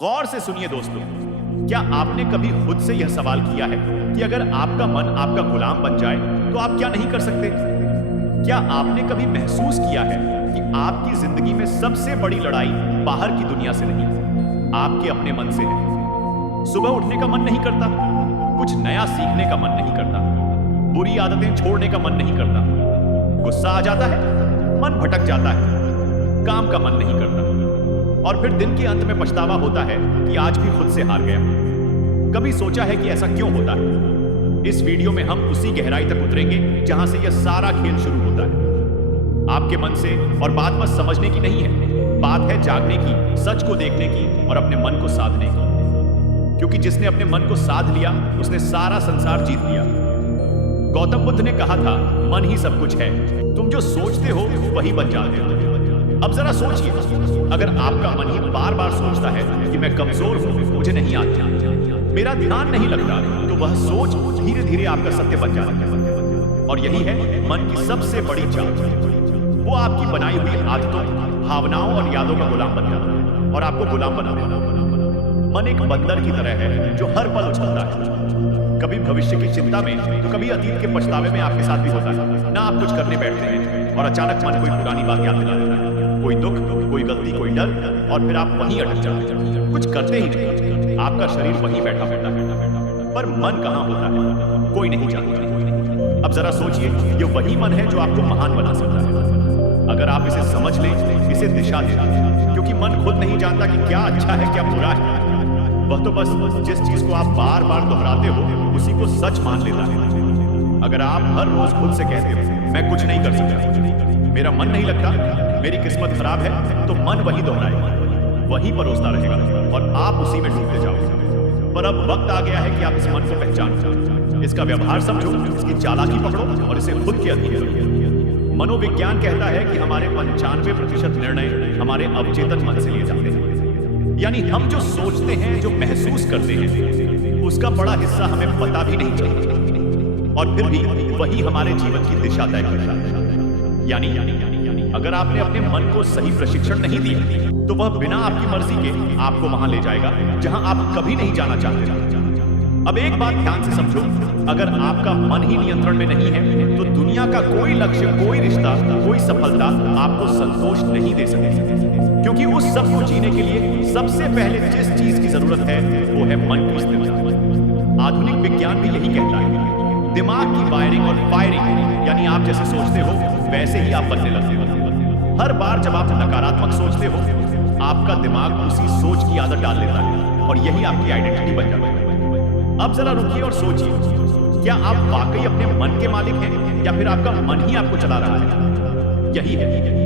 गौर से सुनिए दोस्तों, क्या आपने कभी खुद से यह सवाल किया है कि अगर आपका मन आपका गुलाम बन जाए तो आप क्या नहीं कर सकते? क्या आपने कभी महसूस किया है कि आपकी जिंदगी में सबसे बड़ी लड़ाई बाहर की दुनिया से नहीं, आपके अपने मन से है? सुबह उठने का मन नहीं करता, कुछ नया सीखने का मन नहीं करता, बुरी आदतें छोड़ने का मन नहीं करता, गुस्सा आ जाता है, मन भटक जाता है, काम का मन नहीं करता, और फिर दिन के अंत में पछतावा होता है कि आज भी खुद से हार गया। कभी सोचा है कि ऐसा क्यों होता है? इस वीडियो में हम उसी गहराई तक उतरेंगे जहां से यह सारा खेल शुरू होता है। आपके मन से, और बात बस समझने की नहीं है, बात है जागने की, सच को देखने की और अपने मन को साधने की। क्योंकि जिसने अपने मन को साध लिया उसने सारा संसार जीत लिया। गौतम बुद्ध ने कहा था, मन ही सब कुछ है, तुम जो सोचते हो वही बन जाते हो। अब जरा सोचिए, अगर आपका मन ही बार बार सोचता है कि मैं कमजोर हूं, मुझे नहीं आता, मेरा ध्यान नहीं लगता, तो वह सोच धीरे धीरे आपका सत्य बन जाता है। और यही है मन की सबसे बड़ी चाल। वो आपकी बनाई हुई आदतों, भावनाओं और यादों का गुलाम बन जाता है और आपको गुलाम बना देता है। मन एक बंदर की तरह है जो हर पल उछलता है, कभी भविष्य की चिंता में तो कभी अतीत के पछतावे में आपके साथ भी होता है। ना आप कुछ करने बैठते हैं और अचानक मन कोई पुरानी बात याद दिला देता है, कोई दुख, कोई गलती, कोई डर, और फिर आप वहीं अटक जाते हैं, कुछ करते ही नहीं, आपका शरीर वहीं बैठा होता है, पर मन कहाँ होता है कोई नहीं जानता। अब जरा सोचिए, ये वही मन है जो आपको महान बना सकता है अगर आप इसे समझ लें, इसे दिशा दे दें। क्योंकि मन खुद नहीं जानता कि क्या अच्छा है क्या बुरा है, वह तो बस जिस चीज को आप बार बार दोहराते हो उसी को सच मान लेता है। अगर आप हर रोज खुद से कहते हो मैं कुछ नहीं कर सकता, मेरा मन नहीं लगता, मेरी किस्मत खराब है, तो मन वही दोहराएगा, वही परोसता रहेगा और आप उसी में डूबते जाओगे। पर अब वक्त आ गया है कि आप इस मन को पहचानो, इसका व्यवहार समझो, इसकी चालाकी पकड़ो और इसे खुद के अधीन करो। मनोविज्ञान कहता है कि हमारे 95% निर्णय हमारे अवचेतन मन से लिए जाते हैं। यानी हम जो सोचते हैं, जो महसूस करते हैं, उसका बड़ा हिस्सा हमें पता भी नहीं चलता, और फिर भी वही हमारे जीवन की दिशा तय करता है। यानी अगर आपने अपने मन को सही प्रशिक्षण नहीं दिया तो वह बिना आपकी मर्जी के आपको वहां ले जाएगा जहां आप कभी नहीं जाना चाहते। अब एक बात ध्यान से समझो, अगर आपका मन ही नियंत्रण में नहीं है तो दुनिया का कोई लक्ष्य, कोई रिश्ता, कोई सफलता आपको संतोष नहीं दे सकेगी। क्योंकि उस सब को जीने के लिए सबसे पहले जिस चीज की जरूरत है वो है मन की स्थिरता। आधुनिक विज्ञान भी यही कहता है, दिमाग की वायरिंग और फायरिंग, यानी आप जैसे सोचते हो वैसे ही आप बनने लगते हो। हर बार जब आप नकारात्मक सोचते हो, आपका दिमाग उसी सोच की आदत डाल लेता है और यही आपकी आइडेंटिटी बन जाती है। अब जरा रुकिए और सोचिए, क्या आप वाकई अपने मन के मालिक हैं या फिर आपका मन ही आपको चला रहा है? यही है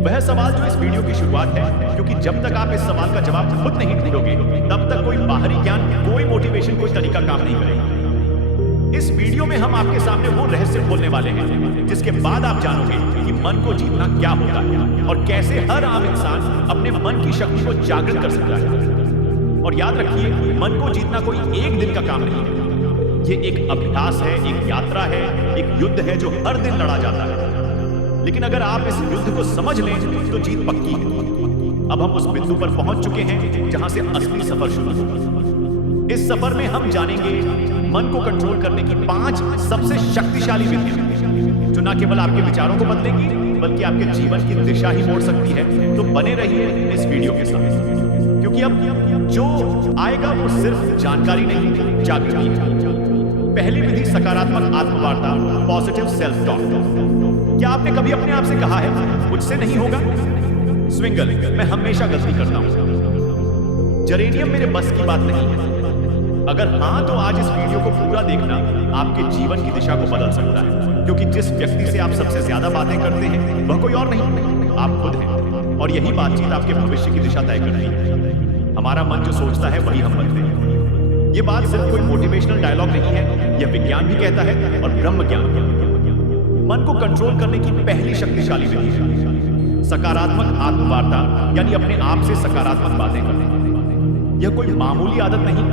वह सवाल जो इस वीडियो की शुरुआत है, क्योंकि जब तक आप इस सवाल का जवाब खुद नहीं ढूंढोगे तब तक कोई बाहरी ज्ञान, कोई मोटिवेशन, कोई तरीका काम नहीं करेगा। इस वीडियो में हम आपके सामने वो रहस्य खोलने वाले हैं जिसके बाद आप जानोगे कि मन को जीतना क्या होता है और कैसे हर आम इंसान अपने मन की शक्ति को जागृत कर सकता है। और याद रखिए, मन को जीतना कोई एक दिन का काम नहीं है, ये एक अभ्यास है, एक यात्रा है, एक युद्ध है जो हर दिन लड़ा जाता है। लेकिन अगर आप इस युद्ध को समझ लें तो जीत पक्की है। अब हम उस बिंदु पर पहुंच चुके हैं जहां से असली सफर शुरू होगा। इस सफर में हम जानेंगे मन को कंट्रोल करने की 5 सबसे शक्तिशाली विधियां, जो न केवल आपके विचारों को बदलेंगी बल्कि आपके जीवन की दिशा ही मोड़ सकती है। तो बने रहिए इस वीडियो के साथ, क्योंकि अब जो आएगा वो सिर्फ जानकारी नहीं, जागृति है। पहली विधि, सकारात्मक आत्मवार्ता, पॉजिटिव सेल्फ टॉक। क्या आपने कभी अपने आप से कहा है मुझसे नहीं होगा? स्विंगल, मैं हमेशा गलती करता हूं। जेरेनियम, मेरे बस की बात नहीं है। अगर हाँ, तो आज इस वीडियो को पूरा देखना आपके जीवन की दिशा को बदल सकता है, क्योंकि जिस व्यक्ति से आप सबसे ज्यादा बातें करते हैं वह कोई और नहीं, आप खुद हैं। और यही बातचीत आपके भविष्य की दिशा तय करती है। हमारा मन जो सोचता है वही हम बनते हैं। ये बात सिर्फ कोई मोटिवेशनल डायलॉग नहीं है, यह विज्ञान भी कहता है और ब्रह्म ज्ञान। मन को कंट्रोल करने की पहली शक्तिशाली विधि है सकारात्मक आत्मवार्ता, यानी अपने आप से सकारात्मक बातें करना। यह कोई मामूली आदत नहीं,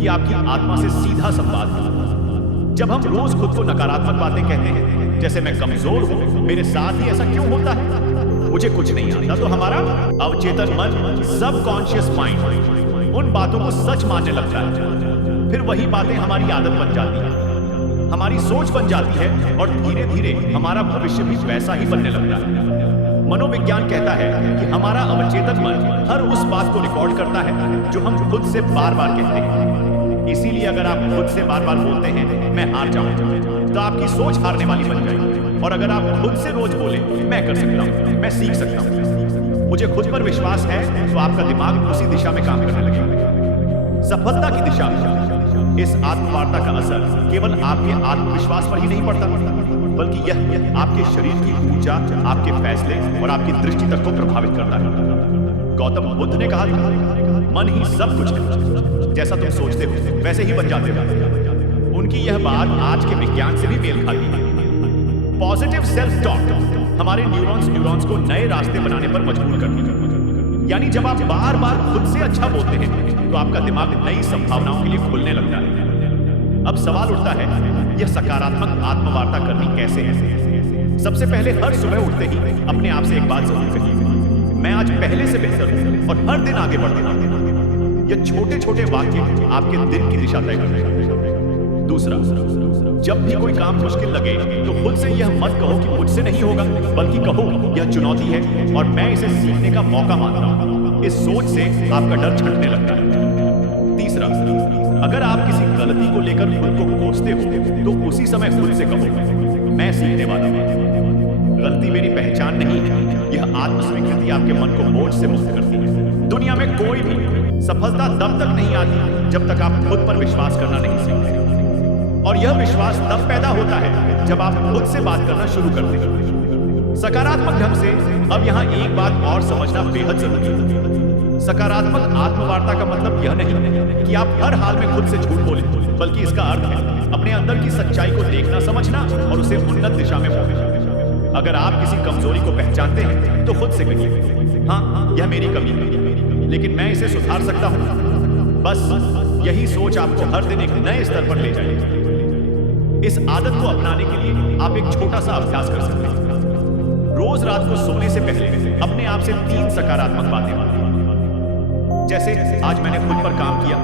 ये आपकी आत्मा से सीधा संवाद है। जब हम रोज खुद को नकारात्मक बातें कहते हैं, जैसे मैं कमजोर हूं, मेरे साथ ही ऐसा क्यों होता है, मुझे कुछ नहीं आता, तो हमारा अवचेतन मन, सबकॉन्शियस माइंड उन बातों को सच मानने लगता है। फिर वही बातें हमारी आदत बन जाती है, हमारी सोच बन जाती है और धीरे धीरे हमारा भविष्य भी वैसा ही बनने लगता है। मनोविज्ञान कहता है कि हमारा अवचेतन मन हर उस बात को रिकॉर्ड करता है जो हम खुद से बार बार कहते हैं। इसीलिए अगर आप खुद से बार बार बोलते हैं मैं हार जाऊंगा, तो आपकी सोच हारने वाली बन जाएगी। और अगर आप खुद से रोज बोले मैं कर सकता हूं, मैं सीख सकता हूं, मुझे खुद पर विश्वास है, तो आपका दिमाग उसी दिशा में काम करने लगेगा, सफलता की दिशा में। इस आत्मवार्ता का असर केवल आपके आत्मविश्वास पर ही नहीं पड़ता, बल्कि यह आपके शरीर की ऊर्जा, आपके फैसले और आपकी दृष्टि तक को प्रभावित करता है। गौतम बुद्ध ने कहा था, मन ही सब कुछ है, जैसा तुम सोचते हो वैसे ही बन जाते हो। उनकी यह बात आज के विज्ञान से भी मेल खाती है। पॉजिटिव सेल्फ टॉक हमारे न्यूरॉन्स को नए रास्ते बनाने पर मजबूर करती है। यानी जब आप बार बार खुद से अच्छा बोलते हैं तो आपका दिमाग नई संभावनाओं के लिए खुलने लगता है। अब सवाल उठता है, यह सकारात्मक आत्मवार्ता करनी कैसे है? सबसे पहले हर सुबह उठते ही अपने आप से एक बात जरूर कहिए, मैं आज पहले से बेहतर हूं और हर दिन आगे बढ़ते रहूंगा। ये छोटे छोटे वाक्य आपके दिन की दिशा तय करते हैं। दूसरा, जब भी कोई काम मुश्किल लगे तो खुद से यह मत कहो कि मुझसे नहीं होगा, बल्कि कहो यह चुनौती है और मैं इसे सीखने का मौका मान रहा हूं। इस सोच से आपका डर छंटने लगता है। तीसरा, अगर आप किसी गलती को लेकर खुद को कोसते हो तो उसी समय खुद से कहो मैं सीखने वाला हूं। गलती मेरी पहचान नहीं है। यह आत्मस्वीकृति आपके मन को बोझ से मुक्त करती है। दुनिया में कोई भी सफलता तब तक नहीं आती जब तक आप खुद पर विश्वास करना नहीं सीखते। और यह विश्वास तब पैदा होता है जब आप खुद से बात करना शुरू करते हैं सकारात्मक ढंग से। अब यहाँ एक बात और समझना बेहद जरूरी है। सकारात्मक आत्मवार्ता का मतलब यह नहीं कि आप हर हाल में खुद से झूठ बोलें, बल्कि इसका अर्थ है अपने अंदर की सच्चाई को देखना, समझना और उसे उन्नत दिशा में मोड़ना। अगर आप किसी कमजोरी को पहचानते हैं तो खुद से कहिए, हाँ यह मेरी कमी है, लेकिन मैं इसे सुधार सकता हूं। बस यही सोच आपको हर दिन एक नए स्तर पर ले जाएगी। इस आदत को अपनाने के लिए आप एक छोटा सा अभ्यास कर सकते हैं। रोज रात को सोने से पहले अपने आप से 3 सकारात्मक बातें बोलें। जैसे आज मैंने खुद पर काम किया,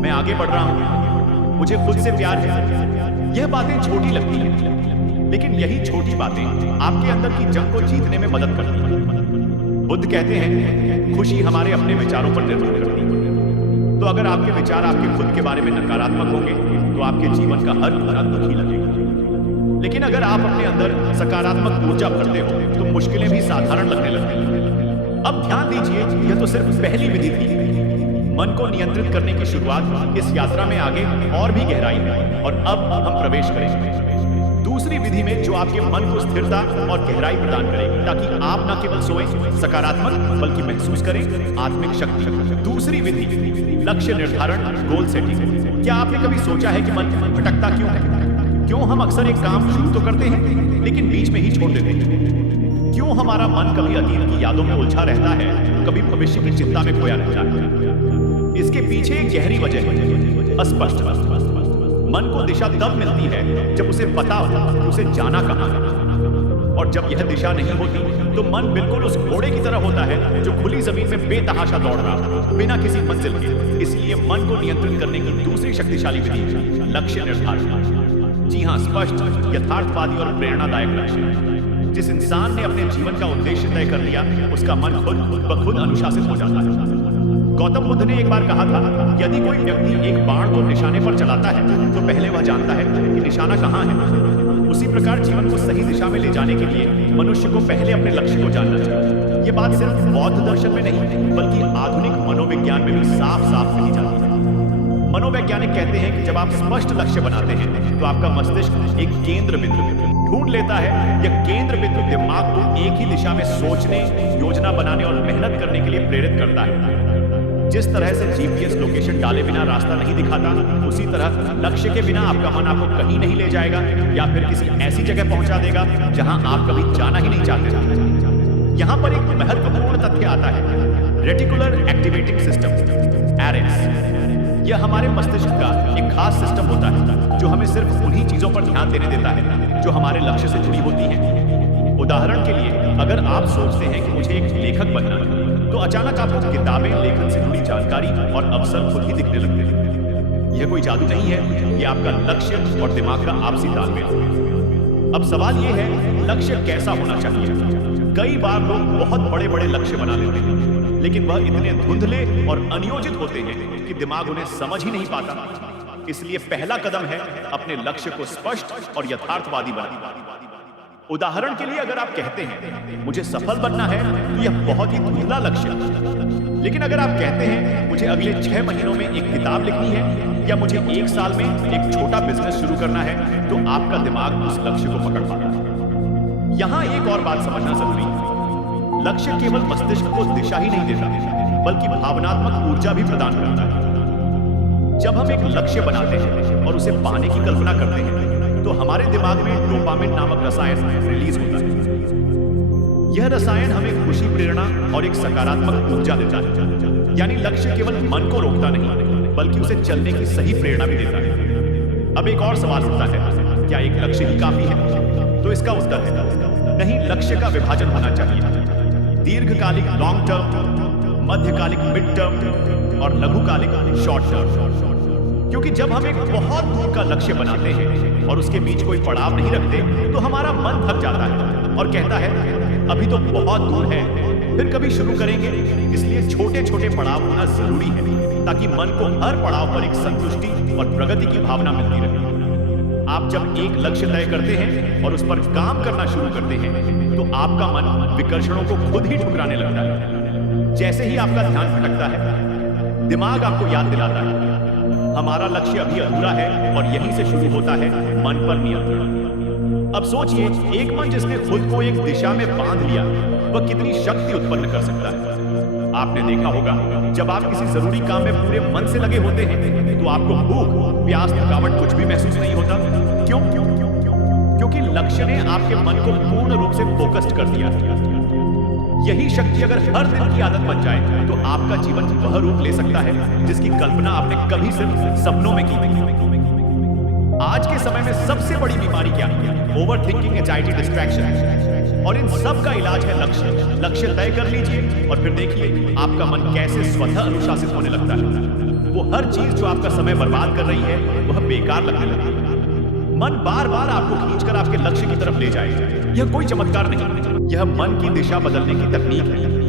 मैं आगे बढ़ रहा हूं, मुझे खुद से प्यार है। यह बातें छोटी लगती हैं, लेकिन यही छोटी बातें आपके अंदर की जंग को जीतने में मदद करती हैं। बुद्ध कहते हैं, खुशी हमारे अपने विचारों पर निर्भर करती है। तो अगर आपके विचार आपके खुद के बारे में नकारात्मक होंगे तो आपके जीवन का हर तरह दुखी लगेगा। लेकिन अगर आप अपने अंदर सकारात्मक ऊर्जा भरते हो तो मुश्किलें भी साधारण लगने लगती हैं। अब ध्यान दीजिए, यह तो सिर्फ पहली विधि थी। मन को नियंत्रित करने की शुरुआत इस यात्रा में आगे और भी गहराई में, और अब हम प्रवेश करेंगे दूसरी विधि में, जो आपके मन को स्थिरता और गहराई प्रदान करेगी, ताकि आप न केवल सोएं सकारात्मक, बल्कि महसूस करें आत्मिक शक्ति। दूसरी विधि, लक्ष्य निर्धारण, गोल सेटिंग। क्या आपने कभी सोचा है कि मन भटकता क्यों है? क्यों हम अक्सर एक काम शुरू तो करते हैं लेकिन बीच में ही छोड़ देते हैं? क्यों हमारा मन कभी अतीत की यादों में उलझा रहता है, कभी भविष्य की चिंता में खोया रहता है? इसके पीछे एक गहरी वजह है, अस्पष्ट। मन को दिशा तब मिलती है जब उसे पता हो कि उसे जाना कहां है, और जब यह दिशा नहीं होती तो मन बिल्कुल उस घोड़े की तरह होता है जो खुली जमीन में बेतहाशा दौड़ रहा बिना किसी मंजिल के। इसलिए मन को नियंत्रित करने की दूसरी शक्तिशाली विधि है लक्ष्य निर्धारण। जी हाँ, स्पष्ट, यथार्थवादी और प्रेरणादायक लक्ष्य। जिस इंसान ने अपने जीवन का उद्देश्य तय कर लिया, उसका मन खुद ब खुद अनुशासित हो जाता है। गौतम बुद्ध ने एक बार कहा था, यदि कोई व्यक्ति एक बाण को निशाने पर चलाता है तो पहले वह जानता है कि निशाना कहां है। उसी प्रकार जीवन को सही दिशा में ले जाने के लिए मनुष्य को पहले अपने लक्ष्य को जानना चाहिए। ये बात सिर्फ बौद्ध दर्शन में नहीं, बल्कि आधुनिक मनोविज्ञान में भी साफ साफ कही जाती है। मनोवैज्ञानिक कहते हैं कि जब आप स्पष्ट लक्ष्य बनाते हैं तो आपका मस्तिष्क एक केंद्र बिंदु ढूंढ लेता है। यह केंद्र बिंदु दिमाग को एक ही दिशा में सोचने, योजना बनाने और मेहनत करने के लिए प्रेरित करता है। जिस तरह से जीपीएस लोकेशन डाले बिना रास्ता नहीं दिखाता, उसी तरह लक्ष्य के बिना आपका मन आपको कहीं नहीं ले जाएगा, या फिर किसी ऐसी जगह पहुंचा देगा जहां आप कभी जाना ही नहीं चाहते। यहां पर एक महत्वपूर्ण तथ्य आता है, रेटिकुलर एक्टिवेटिंग सिस्टम, आरएस। यह हमारे मस्तिष्क का एक खास सिस्टम होता है जो हमें सिर्फ उन्हीं चीजों पर ध्यान देने देता है जो हमारे लक्ष्य से जुड़ी होती हैं। उदाहरण के लिए, अगर आप सोचते हैं कि मुझे एक लेखक बनना है, तो अचानक आपको किताबें, लेखन से जुड़ी जानकारी और अवसर खुद ही दिखने लगते हैं। यह कोई जादू नहीं है, ये आपका लक्ष्य और दिमाग का आपसी तालमेल। अब सवाल यह है, लक्ष्य कैसा होना चाहिए? कई बार लोग बहुत बड़े-बड़े लक्ष्य बना लेते हैं, लेकिन वह इतने धुंधले और अनियोजित होते हैं कि दिमाग उन्हें समझ ही नहीं पाता। इसलिए पहला कदम है अपने लक्ष्य को स्पष्ट और यथार्थवादी बनाना। उदाहरण के लिए अगर आप कहते हैं मुझे सफल बनना है, तो यह बहुत ही धुंधला लक्ष्य है। लेकिन अगर आप कहते हैं मुझे अगले 6 महीनों में एक किताब लिखनी है या मुझे 1 साल में एक छोटा बिजनेस शुरू करना है, तो आपका दिमाग उस लक्ष्य को पकड़ पाता है। यहां एक और बात समझना जरूरी है, लक्ष्य केवल मस्तिष्क को दिशा ही नहीं देता, बल्कि भावनात्मक ऊर्जा भी प्रदान करता है। जब हम एक लक्ष्य बनाते हैं और उसे पाने की कल्पना करते हैं, तो हमारे दिमाग में डोपामिन नामक रसायन रिलीज होता है। यह रसायन हमें खुशी, प्रेरणा और एक सकारात्मक ऊर्जा देता है। यानी लक्ष्य केवल मन को रोकता नहीं, बल्कि उसे चलने की सही प्रेरणा भी देता है। अब एक और सवाल उठता है, क्या एक लक्ष्य ही काफी है? तो इसका उत्तर है नहीं, लक्ष्य का विभाजन होना चाहिए। दीर्घकालिक लॉन्ग टर्म, मध्यकालिक मिड टर्म और लघुकालिक शॉर्ट टर्म। क्योंकि जब हम एक बहुत दूर का लक्ष्य बनाते हैं और उसके बीच कोई पड़ाव नहीं रखते, तो हमारा मन थक जाता है और कहता है अभी तो बहुत दूर है, फिर कभी शुरू करेंगे। इसलिए छोटे छोटे पड़ाव होना जरूरी है, ताकि मन को हर पड़ाव पर एक संतुष्टि और प्रगति की भावना मिलती रहे। आप जब एक लक्ष्य तय करते हैं और उस पर काम करना शुरू करते हैं, तो आपका मन विकर्षणों को खुद ही ठुकराने लगता है। जैसे ही आपका ध्यान भटकता है, दिमाग आपको याद दिलाता है हमारा लक्ष्य अभी अधूरा है, और यहीं से शुरू होता है मन पर नियंत्रण। अब सोचिए, एक मन जिसने खुद को एक दिशा में बांध लिया, वह कितनी शक्ति उत्पन्न कर सकता है। आपने देखा होगा, जब आप किसी जरूरी काम में पूरे मन से लगे होते हैं, तो आपको भूख, प्यास, थकावट कुछ भी महसूस नहीं होता। क्यों? क्योंकि लक्ष्य ने आपके मन को पूर्ण रूप से फोकस्ड कर दिया। यही शक्ति अगर हर दिन की आदत बन जाए, तो आपका जीवन वह रूप ले सकता है जिसकी कल्पना आपने कभी सिर्फ सपनों में की थी। आज के समय में सबसे बड़ी बीमारी क्या है? Over thinking, anxiety, distraction. और इन सब का इलाज है लक्ष्य। लक्ष्य तय कर लीजिए और फिर देखिए आपका मन कैसे स्वतः अनुशासित होने लगता है। वो हर चीज जो आपका समय बर्बाद कर रही है, वह बेकार लगने लगती है। मन बार बार आपको खींचकर आपके लक्ष्य की तरफ ले जाएगा। यह कोई चमत्कार नहीं, यह मन की दिशा बदलने की तकनीक है।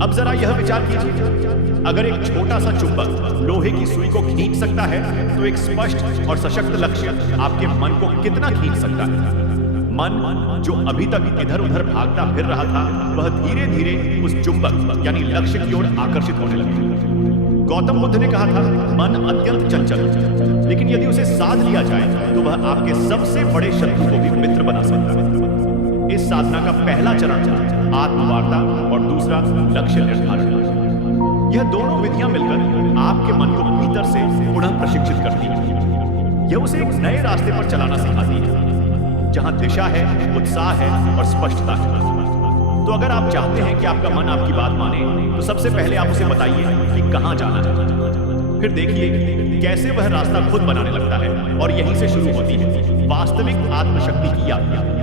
अब जरा यह विचार कीजिए, अगर एक छोटा सा चुंबक लोहे की सुई को खींच सकता है, तो एक स्पष्ट और सशक्त लक्ष्य आपके मन को कितना खींच सकता है। मन जो अभी तक इधर उधर भागता फिर रहा था, वह धीरे धीरे उस चुंबक यानी लक्ष्य की ओर आकर्षित होने लगा। गौतम बुद्ध ने कहा था, मन अत्यंत चंचल, लेकिन यदि उसे साध लिया जाए, तो वह आपके सबसे बड़े शत्रु को भी मित्र बना सकता है। इस साधना का पहला चरण आत्मवार्ता और दूसरा लक्ष्य निर्धारण। यह दोनों विधियां मिलकर आपके मन को भीतर से पुनः प्रशिक्षित करती है। यह उसे एक नए रास्ते पर चलाना सिखाती है, जहां दिशा है, उत्साह है और स्पष्टता है। तो अगर आप चाहते हैं कि आपका मन आपकी बात माने, तो सबसे पहले आप उसे बताइए कि कहां जाना है। फिर देखिए कैसे वह रास्ता खुद बनाने लगता है, और यहीं से शुरू होती है वास्तविक आत्मशक्ति की यात्रा।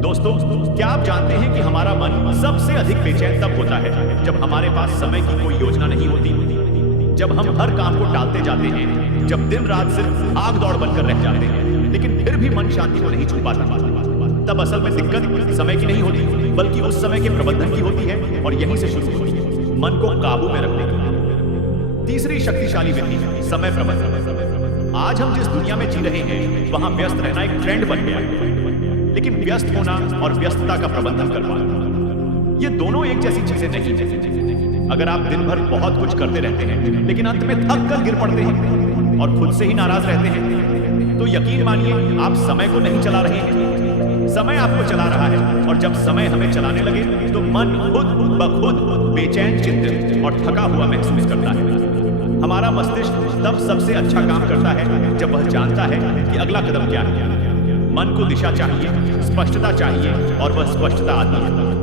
दोस्तों, क्या आप जानते हैं कि हमारा मन सबसे अधिक बेचैन तब होता है जब हमारे पास समय की कोई योजना नहीं होती, जब हम हर काम को टालते जाते हैं, जब दिन रात सिर्फ भाग दौड़ बनकर रह जाते हैं, लेकिन फिर भी मन शांति को नहीं छू पाता। तब असल में दिक्कत समय की नहीं होती, बल्कि उस समय के प्रबंधन की होती है, और यहीं से शुरू होती है मन को काबू में रखने की। तीसरी शक्तिशाली विधि समय प्रबंधन। आज हम जिस दुनिया में जी रहे हैं, वहां व्यस्त रहना एक ट्रेंड बन गया है, लेकिन व्यस्त होना और व्यस्तता का प्रबंधन कर पाना, ये दोनों एक जैसी चीजें नहीं हैं। अगर आप दिन भर बहुत कुछ करते रहते हैं, लेकिन अंत में थक कर गिर पड़ते हैं और खुद से ही नाराज रहते हैं, तो यकीन मानिए आप समय को नहीं चला रहे हैं, समय आपको चला रहा है। और जब समय हमें चलाने लगे, तो मन खुद ब खुद बेचैन, चिंतित और थका हुआ महसूस करता है। हमारा मस्तिष्क तब सबसे अच्छा काम करता है जब वह जानता है कि अगला कदम क्या है। मन को दिशा चाहिए, स्पष्टता चाहिए, और वह स्पष्टता आती है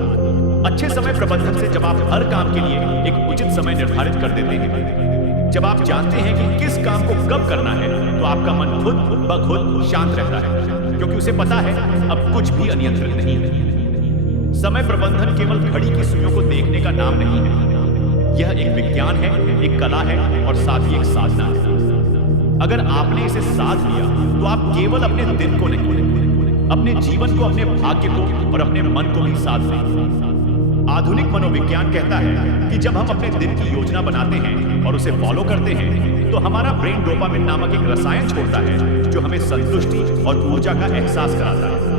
अच्छे समय प्रबंधन से। जब आप हर काम के लिए एक उचित समय निर्धारित कर देते हैं, जब आप जानते हैं कि किस काम को कब करना है, तो आपका मन खुद ब खुद शांत रहता है, क्योंकि उसे पता है अब कुछ भी अनियंत्रित नहीं है। समय प्रबंधन केवल घड़ी की सुइयों को देखने का नाम नहीं है, यह एक विज्ञान है, एक कला है और साथ ही एक साधना है। अगर आपने इसे साध लिया तो आप केवल अपने दिन को नहीं, अपने जीवन को, अपने भाग्य को और अपने मन को भी साध लेंगे। आधुनिक मनोविज्ञान कहता है कि जब हम अपने दिन की योजना बनाते हैं और उसे फॉलो करते हैं तो हमारा ब्रेन डोपामिन नामक एक रसायन छोड़ता है जो हमें संतुष्टि और ऊर्जा का एहसास कराता है।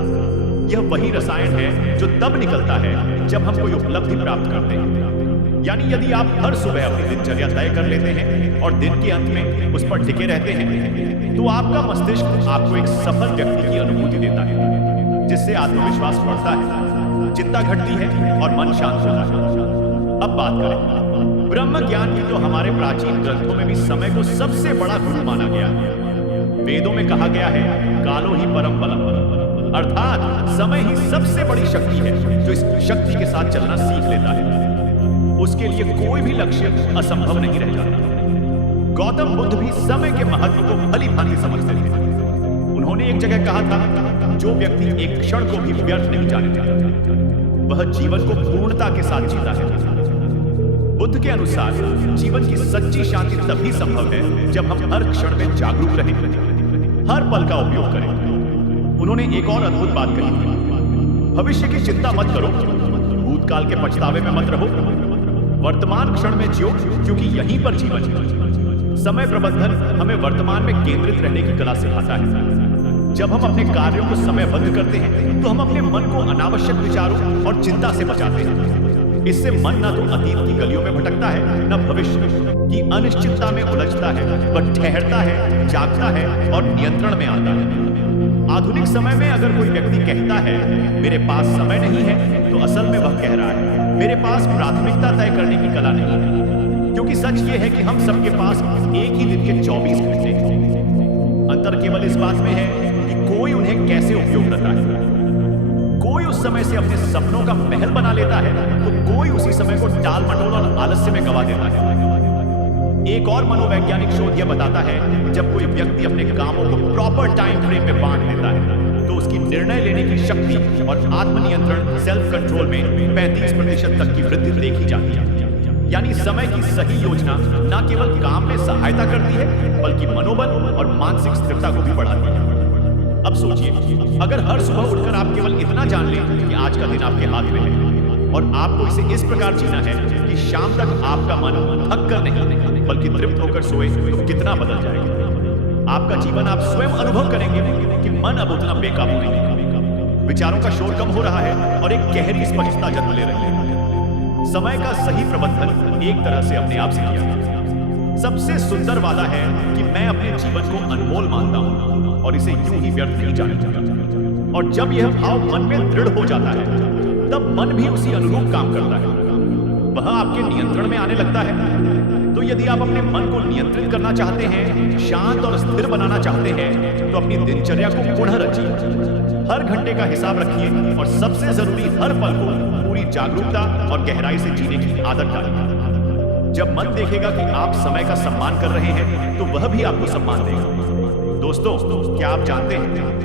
यह वही रसायन है जो तब निकलता है जब हम कोई उपलब्धि प्राप्त करते हैं। यानी यदि आप हर सुबह अपनी दिनचर्या तय कर लेते हैं और दिन के अंत में उस पर टिके रहते हैं तो आपका मस्तिष्क आपको एक सफल व्यक्ति की अनुभूति देता है, जिससे आत्मविश्वास बढ़ता है, चिंता घटती है और मन शांत होता है। अब बात करें ब्रह्म ज्ञान की, तो हमारे प्राचीन ग्रंथों में भी समय को सबसे बड़ा गुरु माना गया है। वेदों में कहा गया है कालो ही परम बलम, अर्थात समय ही सबसे बड़ी शक्ति है जो इस शक्ति के साथ चलना सीख लेता है उसके लिए कोई भी लक्ष्य असंभव नहीं रह जाता। गौतम बुद्ध भी समय के महत्व को भली भांति समझते थे। उन्होंने एक जगह कहा था, जो व्यक्ति एक क्षण को भी व्यर्थ नहीं जाने देता वह जीवन को पूर्णता के साथ जीता है। बुद्ध के अनुसार जीवन की सच्ची शांति तभी संभव है जब हम हर क्षण में जागरूक रहें, हर पल का उपयोग करें। उन्होंने एक और अद्भुत बात कही, भविष्य की चिंता मत करो, भूतकाल के पछतावे में मत रहो, वर्तमान क्षण में जियो क्योंकि यहीं पर जीवन है। समय प्रबंधन हमें वर्तमान में केंद्रित रहने की कला सिखाता है। जब हम अपने कार्यों को समयबद्ध करते हैं तो हम अपने मन को अनावश्यक विचारों और चिंता से बचाते हैं। इससे मन न तो अतीत की गलियों में भटकता है, न भविष्य की अनिश्चितता में उलझता है, पर ठहरता है, जागता है और नियंत्रण में आता है। आधुनिक समय में अगर कोई व्यक्ति कहता है मेरे पास समय नहीं है, तो असल में वह कह रहा है मेरे पास प्राथमिकता तय करने की कला नहीं है। क्योंकि सच ये है कि हम सबके पास एक ही दिन के 24 घंटे हैं। अंतर केवल इस बात में है कि कोई उन्हें कैसे उपयोग करता है। कोई उस समय से अपने सपनों का महल बना लेता है तो कोई उसी समय को टाल मटोल और आलस्य में गवा देता है। एक और मनोवैज्ञानिक शोध यह बताता है जब कोई व्यक्ति अपने कामों को प्रॉपर टाइम फ्रेम में बांट लेता है तो उसकी निर्णय लेने की शक्ति और आत्मनियंत्रण सेल्फ कंट्रोल में 35% तक की वृद्धि देखी जाती है। यानी समय की सही योजना न केवल काम में सहायता करती है बल्कि मनोबल और मानसिक स्थिरता को भी बढ़ाती है। अब सोचिए, अगर हर सुबह उठकर आप केवल इतना जान लें कि आज का दिन आपके हाथ में है और आपको इसे इस प्रकार जीना है कि शाम तक आपका मन थक कर नहीं बल्कि तृप्त होकर सोए, तो कितना बदल जाएगा। आपका जीवन आप स्वयं अनुभव करेंगे कि मन अब उतना बेकाबू नहीं है, विचारों का शोर कम हो रहा है और एक गहरी स्पष्टता जन्म ले रही है। समय का सही प्रबंधन एक तरह से अपने आप से किया गया। सबसे सुंदर वादा है कि मैं अपने जीवन को अनमोल मानता हूं और इसे यूं ही व्यर्थ नहीं जाने देता। और जब यह भाव मन में दृढ़ हो जाता है तब मन भी उसी अनुरूप काम करता है, वह आपके नियंत्रण में आने लगता है। तो यदि आप अपने मन को नियंत्रित करना चाहते हैं, शांत और स्थिर बनाना चाहते हैं, तो अपनी दिनचर्या को पुनः रचिए। हर घंटे का हिसाब रखिए और सबसे जरूरी हर पल को पूरी जागरूकता और गहराई से जीने की आदत डालिए। जब मन देखेगा कि आप समय का सम्मान कर रहे हैं तो वह भी आपको सम्मान देगा। दोस्तों, क्या आप जानते हैं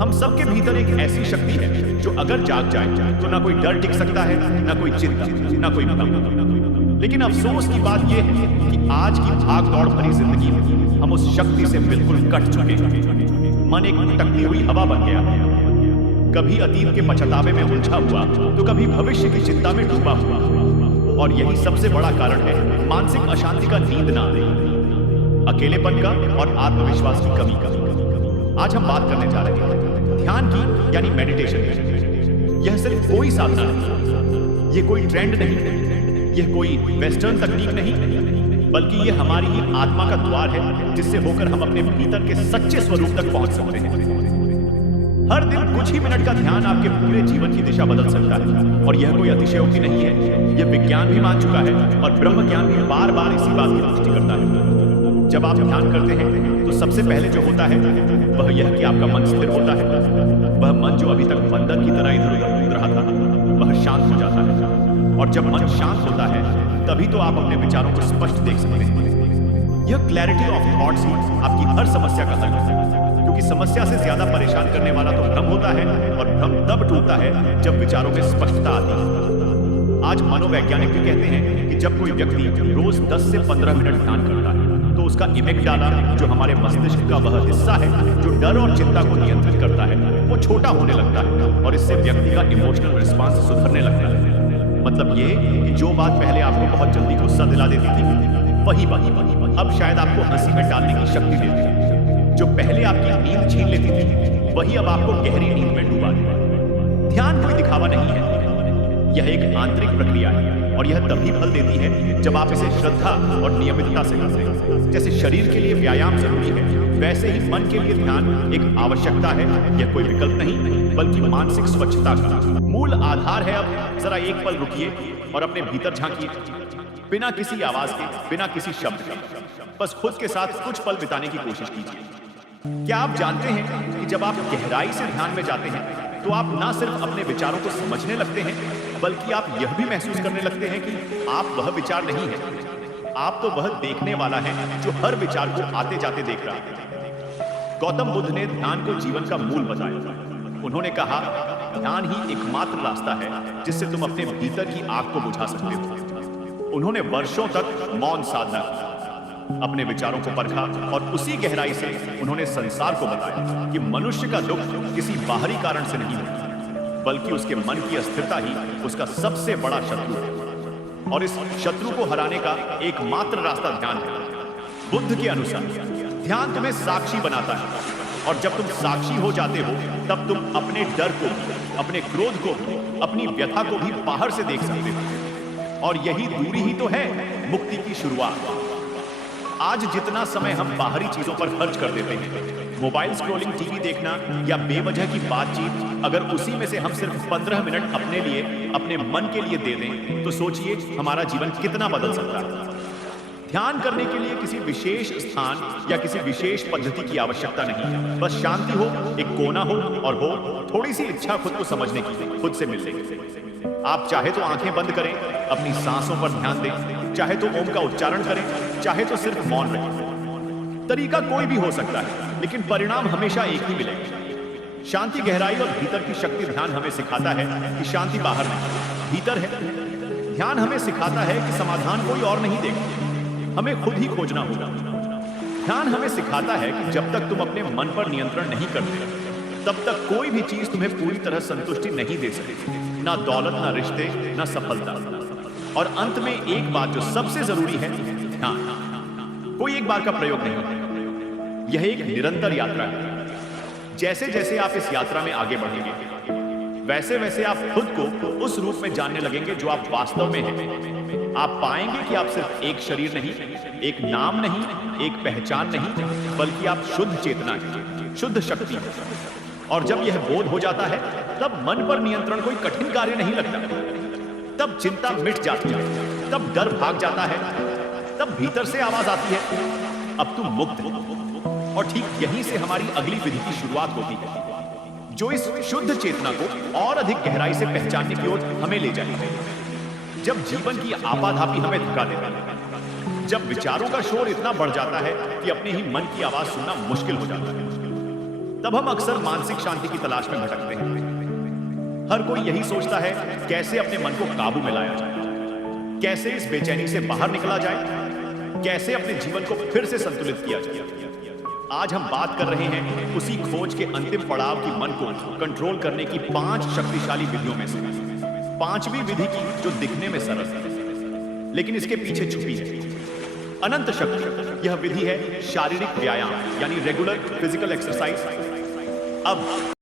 हम सबके भीतर एक ऐसी शक्ति है जो अगर जाग जाए तो ना कोई डर टिक सकता है, ना कोई चिंता, ना कोई भ्रम। लेकिन अफसोस की बात यह है कि आज की भाग दौड़ भरी जिंदगी में हम उस शक्ति से बिल्कुल कट चुके हैं। मन एक भटकती हुई हवा बन गया है, कभी अतीत के पछतावे में उलझा हुआ तो कभी भविष्य की चिंता में डूबा हुआ। और यही सबसे बड़ा कारण है मानसिक अशांति का, नींद ना आने, अकेलेपन का और आत्मविश्वास की कमी का। आज हम बात करने जा रहे हैं ध्यान की, यानी मेडिटेशन की। यह सिर्फ कोई साधना नहीं, यह कोई ट्रेंड नहीं, यह कोई वेस्टर्न तकनीक नहीं, बल्कि यह हमारी ही आत्मा का द्वार है जिससे होकर हम अपने भीतर के सच्चे स्वरूप तक पहुंच सकते हैं। हर दिन कुछ ही मिनट का ध्यान आपके पूरे जीवन की दिशा बदल सकता है और यह कोई अतिशयोक्ति नहीं है। यह विज्ञान भी मान चुका है और ब्रह्म ज्ञान भी बार बार इसी बात की पुष्टि करता है। जब आप ध्यान करते हैं तो सबसे पहले जो होता है वह यह कि आपका मन स्थिर होता है। वह मन जो अभी तक बंदर की तरह इधर उधर घूम रहा था वह शांत हो जाता है। और जब मन शांत होता है तभी तो आप अपने विचारों को स्पष्ट देख सकते हैं। यह क्लैरिटी ऑफ थॉट्स ही आपकी हर समस्या का हल है, क्योंकि समस्या से ज्यादा परेशान करने वाला तो भ्रम होता है और भ्रम तब टूटता है जब विचारों में स्पष्टता आती है। आज मनोवैज्ञानिक भी कहते हैं कि जब कोई व्यक्ति रोज 10 से 15 मिनट ध्यान करता है तो उसका इमेग्डाला, जो हमारे मस्तिष्क का वह हिस्सा है जो डर और चिंता को नियंत्रित करता है, वो छोटा होने लगता है और इससे व्यक्ति का इमोशनल रिस्पांस सुधरने लगता है। मतलब ये कि जो बात पहले आपको बहुत जल्दी गुस्सा दिला देती थी, वही अब शायद आपको हंसी में डालने की शक्ति देती है। जो पहले आपकी नींद छीन लेती थी, वही अब आपको गहरी नींद में डुबा देती। ध्यान कोई दिखावा नहीं है, यह एक आंतरिक प्रक्रिया है और यह तभी फल देती है जब आप इसे श्रद्धा और नियमितता से करते हैं। जैसे शरीर के लिए व्यायाम जरूरी है, वैसे ही मन के लिए ध्यान एक आवश्यकता है। यह कोई विकल्प नहीं बल्कि मानसिक स्वच्छता का मूल आधार है। अब जरा एक पल रुकिए और अपने भीतर झांकिए, बिना किसी आवाज के, बिना किसी शब्द के, बस खुद के साथ कुछ पल बिताने की कोशिश कीजिए। क्या आप जानते हैं कि जब आप गहराई से ध्यान में जाते हैं तो आप ना सिर्फ अपने विचारों को समझने लगते हैं, बल्कि आप यह भी महसूस करने लगते हैं कि आप वह विचार नहीं है, आप तो वह देखने वाला है जो हर विचार को आते जाते देख रहा है। गौतम बुद्ध ने ध्यान को जीवन का मूल बताया। उन्होंने कहा, ध्यान ही एकमात्र रास्ता है जिससे तुम अपने भीतर की आग को बुझा सकते हो। उन्होंने वर्षों तक मौन साधना की, अपने विचारों को परखा और उसी गहराई से उन्होंने संसार को बताया कि मनुष्य का दुख किसी बाहरी कारण से नहीं होता, बल्कि उसके मन की अस्थिरता ही उसका सबसे बड़ा शत्रु है। और इस शत्रु को हराने का एकमात्र रास्ता ध्यान है। बुद्ध के अनुसार ध्यान तुम्हें साक्षी बनाता है, और जब तुम साक्षी हो जाते हो तब तुम अपने डर को, अपने क्रोध को, अपनी व्यथा को भी बाहर से देख सकते हो। और यही दूरी ही तो है मुक्ति की शुरुआत। आज जितना समय हम बाहरी चीजों पर खर्च कर देते हैं, मोबाइल स्क्रॉलिंग, टीवी देखना या बेवजह की बातचीत, अगर उसी में से हम सिर्फ 15 मिनट अपने लिए, अपने मन के लिए दे दें, तो सोचिए हमारा जीवन कितना बदल सकता है। ध्यान करने के लिए किसी विशेष स्थान या किसी विशेष पद्धति की आवश्यकता नहीं है। बस शांति हो, एक कोना हो और हो थोड़ी सी इच्छा खुद को समझने की, खुद से मिलने की। आप चाहे तो आंखें बंद करें, अपनी सांसों पर ध्यान दें, चाहे तो ओम का उच्चारण करें, चाहे तो सिर्फ मौन रहें। तरीका कोई भी हो सकता है, लेकिन परिणाम हमेशा एक ही मिलेगा। शांति, गहराई और भीतर की शक्ति। ध्यान हमें सिखाता है कि शांति बाहर नहीं, भीतर है। ध्यान हमें सिखाता है कि समाधान कोई और नहीं देगा, हमें खुद ही खोजना होगा। ध्यान हमें सिखाता है कि जब तक तुम अपने मन पर नियंत्रण नहीं करते, तब तक कोई भी चीज तुम्हें पूरी तरह संतुष्टि नहीं दे सकेगी, ना दौलत, ना रिश्ते, ना सफलता। और अंत में एक बात जो सबसे जरूरी है, ध्यान कोई एक बार का प्रयोग नहीं, यह एक निरंतर यात्रा है। जैसे जैसे आप इस यात्रा में आगे बढ़ेंगे, वैसे वैसे आप खुद को उस रूप में जानने लगेंगे जो आप वास्तव में हैं। आप पाएंगे कि आप सिर्फ एक शरीर नहीं, एक नाम नहीं, एक पहचान नहीं, बल्कि आप शुद्ध चेतना हैं, शुद्ध शक्ति है। और जब यह बोध हो जाता है, तब मन पर नियंत्रण कोई कठिन कार्य नहीं लगता। तब चिंता मिट जाती है, तब डर भाग जाता है, तब भीतर से आवाज आती है, अब तुम मुक्त हो। और ठीक यहीं से हमारी अगली विधि की शुरुआत होती है, जो इस शुद्ध चेतना को और अधिक गहराई से पहचानने की ओर हमें ले जाएगी। जब जीवन की आपाधापी हमें धक्का देता है, जब विचारों का शोर इतना बढ़ जाता है कि अपने ही मन की आवाज सुनना मुश्किल हो जाता है, तब हम अक्सर मानसिक शांति की तलाश में भटकते हैं। हर कोई यही सोचता है, कैसे अपने मन को काबू में लाया जाए, कैसे इस बेचैनी से बाहर निकला जाए, कैसे अपने जीवन को फिर से संतुलित किया जाए। आज हम बात कर रहे हैं उसी खोज के अंतिम पड़ाव की, मन को कंट्रोल करने की 5 शक्तिशाली विधियों में से 5वीं विधि की, जो दिखने में सरल है लेकिन इसके पीछे छुपी है अनंत शक्ति। यह विधि है शारीरिक व्यायाम, यानी रेगुलर फिजिकल एक्सरसाइज। अब